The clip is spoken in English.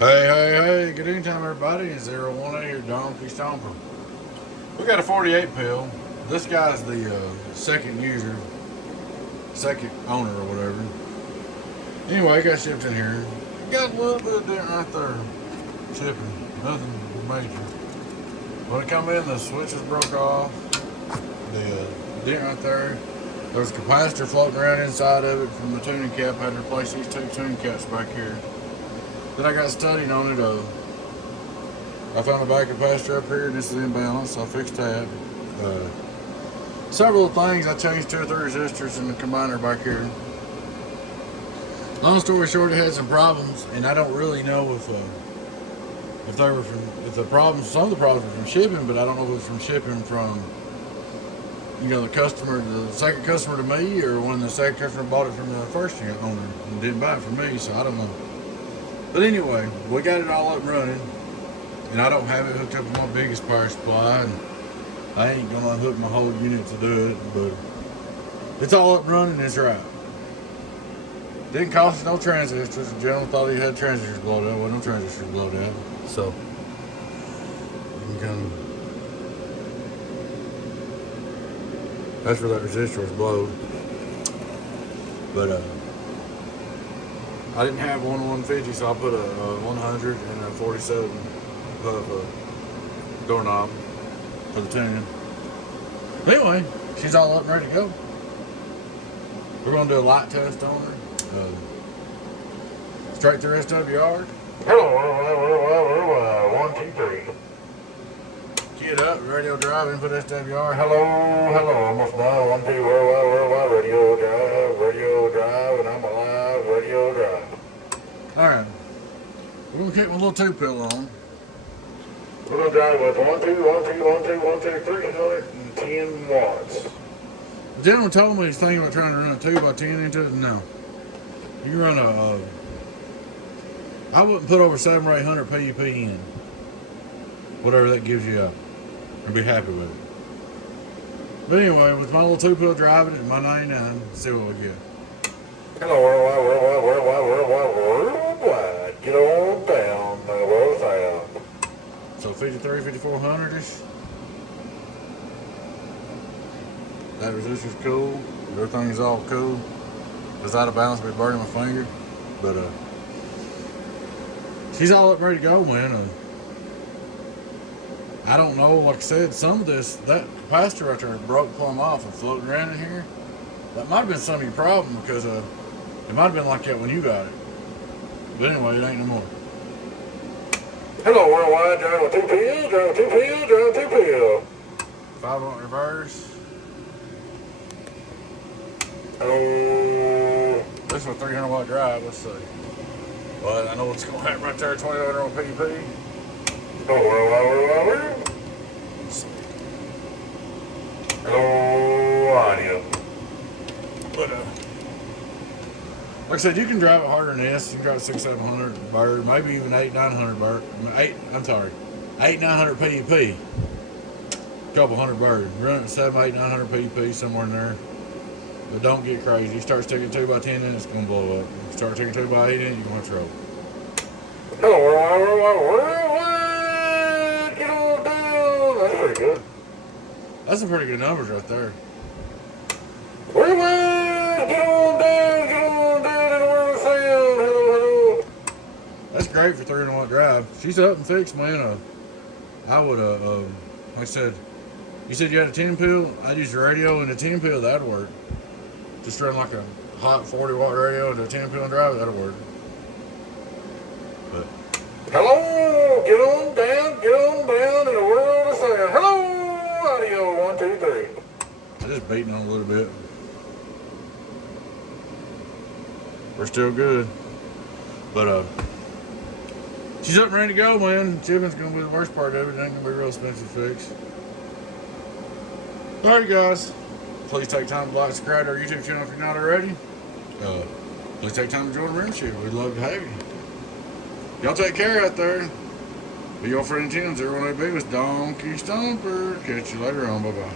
Hey, good evening time everybody. It's 018 here, Donkey Stomper. We got a 48 pill. This guy's the second user, second owner or whatever. Anyway, it got shipped in here. Got a little bit of dent right there. Shipping, nothing major. When it come in, the switches broke off. The dent right there. There was a capacitor floating around inside of it from the tuning cap. I had to replace these two tuning caps back here. Then I got studying on it. I found a back capacitor up here, and this is imbalanced, so I fixed that. Several things, I changed 2 or 3 resistors in the combiner back here. Long story short, it had some problems, and I don't really know if they were from, if the problems, some of the problems were from shipping, but I don't know if it was from shipping from, you know, the customer, the second customer to me, or when the second customer bought it from the first owner and didn't buy it from me, so I don't know. But anyway, we got it all up running, and I don't have it hooked up with my biggest power supply, and I ain't gonna unhook my whole unit to do it, but it's all up running, it's right. Didn't cost us no transistors. The gentleman thought he had transistors blowed out. Well, no transistors blowed out. So, you can come. That's where that resistor was blowed. But, I didn't have one 150, so I put a 100 and a 47 doorknob for the tuning. But anyway, she's all up and ready to go. We're going to do a light test on her. Straight through SWR. Hello, 1, 2, 3. Key it up, radio drive, input SWR. Hello, almost done. 1, 2, worldwide, radio drive, and I'm alive, radio drive. Alright. We're going to keep my little 2 pill on. We're going to drive with 1, 2, 310 watts. The gentleman told me he's thinking about trying to run a 2x10 into it. No. You can run I wouldn't put over 700 or 800 PUP in. Whatever that gives you up. And be happy with it. But anyway, with my little 2 pill driving it, my 99, let's see what we get. Hello, worldwide. Get on down, world sound. So 53, 5400-ish. That resistor's cool. Everything's all cool. If it's out of balance, I'll be burning my finger. But she's all up ready to go, man. I don't know, like I said, some of this, that capacitor right there broke plumb off and floating around in here. That might have been some of your problem, because it might have been like that when you got it. But anyway, it ain't no more. Hello, worldwide, drive with 2 pills, drive with 2 pills, drive with 2 pills. 5-volt reverse. Hello. This is a 300 watt drive, let's see. Well, I know what's going to happen right there, 2800 on PUP. Hello, worldwide. Let's see. Hello, audio. But, like I said, you can drive it harder than this. You can drive it 600-700 bird, maybe even 800-900 bird. 800-900 PUP. Couple hundred bird. Run it 700-800-900 PUP, somewhere in there. But don't get crazy. You start sticking 2x10 in, it's going to blow up. You start sticking 2x8 in, you're going to trouble. Hello, worldwide. Get on down. That's pretty good. That's some pretty good numbers right there. Worldwide. Get on down in the world sound. Hello. That's great for 300 watt drive. She's up and fixed, man. I would, like I said, you said you had a 10 pill. I'd use the radio and a 10 pill, that'd work. Just run like a hot 40 watt radio to a 10 pill and drive, that'll work. But Hello, get on down in the world of sound. Hello, audio, 1, 2, 3. I'm just beating on a little bit. We're still good. But she's up and ready to go, man. Shipping's gonna be the worst part of it. It ain't gonna be real expensive to fix. Alright guys, please take time to like and subscribe to our YouTube channel if you're not already. Please take time to join the membership. We'd love to have you. Y'all take care out there. Be your friend Tim, 018B with Donkey Stomper. Catch you later on. Bye-bye.